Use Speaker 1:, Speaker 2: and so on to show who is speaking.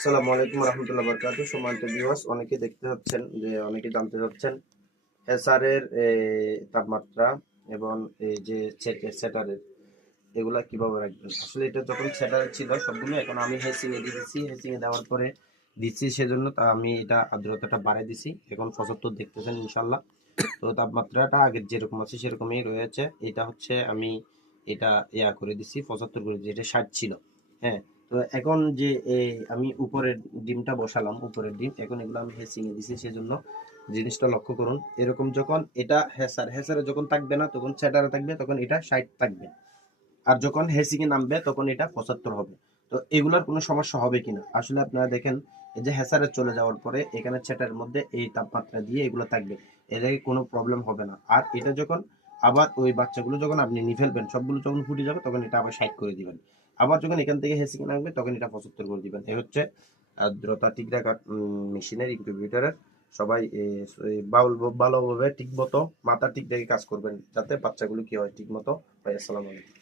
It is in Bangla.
Speaker 1: আসসালামু আলাইকুম রহমতুল্লাহ বরকাত সম্মানিত ভিউয়ার্স অনেকে দেখতে হচ্ছেন যে অনেকে জানতে চাচ্ছেন এসআরের তাপমাত্রা এবং এই যে সেটারের এগুলা কীভাবে রাখবেন? আসলে এটা যখন সেটার ছিল সবগুলো, এখন আমি হেসিং এ দিয়ে দিচ্ছি হেসিং এ দেওয়ার পরে দিচ্ছি সেজন্য তা আমি এটা আর্দ্রতাটা বাড়াই দিছি। এখন পঁচাত্তর দেখতেছেন ইনশাল্লাহ তো তাপমাত্রাটা আগের যেরকম আছে সেরকমই রয়েছে। এটা হচ্ছে আমি এটা ইয়া করে দিছি, পঁচাত্তর করে দিচ্ছি এটা ষাট ছিল। হ্যাঁ তো এখন যে আমি উপরের ডিমটা বসালাম, উপরের ডিম, এখন এগুলো আমি হেসিং এ দিছি, সেজন্য জিনিসটা লক্ষ্য করুন। এরকম যখন এটা হেসার, হেসারে যখন থাকবে না, তখন সেটারে থাকবে, তখন এটা ষাট থাকবে। আর যখন হেসিং এ নামবে, তখন এটা পঁচাত্তর হবে। তো এগুলোর কোনো সমস্যা হবে কিনা? আসলে আপনারা দেখেন, এই যে হেসারে চলে যাওয়ার পরে এখানে সেটার মধ্যে এই তাপমাত্রা দিয়ে এগুলো থাকবে। এটাকে কোনো প্রবলেম হবে না। আর এটা যখন আবার ওই বাচ্চাগুলো যখন আপনি নিয়ে ফেলবেন, সবগুলো যখন ফুটে যাবে, তখন এটা আবার সাইড করে দিবেন। আবার যখন এখান থেকে হেসিং নামবে, তখন এটা পঁচাত্তর করে দিবেন। এ হচ্ছে আর্দ্রতা ঠিক রাখার মেশিনের ইনকিউবেটারের সবাই ভালোভাবে ঠিক মতো মাথা ঠিক রেখে কাজ করবেন, যাতে বাচ্চাগুলো কি হয়, ঠিক মতো। আসসালামু আলাইকুম।